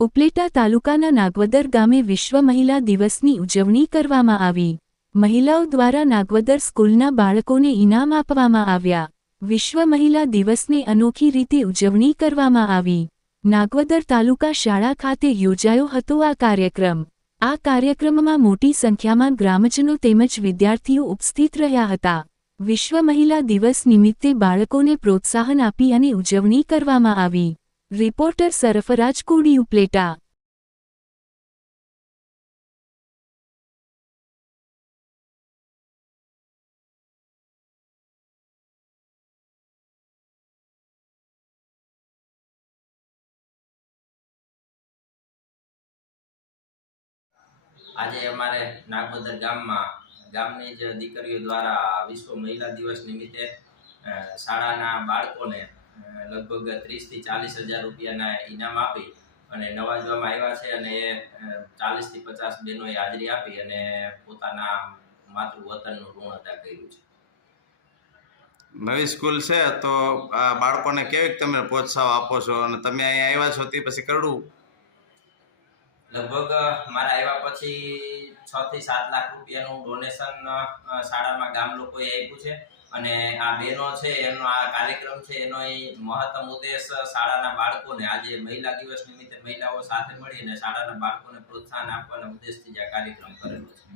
ઉપલેટા તાલુકાના નાગવદર ગામે વિશ્વ મહિલા દિવસની ઉજવણી કરવામાં આવી। મહિલાઓ દ્વારા નાગવદર સ્કૂલના બાળકોને ઇનામ આપવામાં આવ્યા। વિશ્વ મહિલા દિવસની અનોખી રીતે ઉજવણી કરવામાં આવી। નાગવદર તાલુકા શાળા ખાતે યોજાયો હતો આ કાર્યક્રમ। આ કાર્યક્રમમાં મોટી સંખ્યામાં ગ્રામજનો તેમજ વિદ્યાર્થીઓ ઉપસ્થિત રહ્યા હતા। વિશ્વ મહિલા દિવસ નિમિત્તે બાળકોને પ્રોત્સાહન આપી અને ઉજવણી કરવામાં આવી। રિપોર્ટર સરફરાજ કોડી ઉપલેટા। આજે અમાरे नागवदर गामनी ज दीकरीओ द्वारा विश्व महिला दिवस निमित्ते शाळाना बाळकोने लगभग 30 થી 40 હજાર રૂપિયાના ઇનામ આપી અને નવાજવામાં આવ્યા છે અને 40 થી 50 બહેનોએ હાજરી આપી અને પોતાના માતૃવતનનું ઋણ અદા કર્યું છે। નવી સ્કૂલ છે તો આ બાળકોને કેવી તમે પ્રોત્સાહન આપો છો અને તમે અહીંયા આવ્યા છો તે પછી કરડું લગભગ મારા આવ્યા પછી 6 થી 7 લાખ રૂપિયાનું ડોનેશન શાળામાં ગામ લોકોએ આપ્યું છે અને આ બહેનો છે એનો આ કાર્યક્રમ છે એનો મહત્તમ ઉદ્દેશ શાળાના બાળકોને આજે મહિલા દિવસ નિમિત્તે મહિલાઓ સાથે મળીને શાળાના બાળકોને પ્રોત્સાહન આપવાના ઉદ્દેશથી આ કાર્યક્રમ કરેલો છે।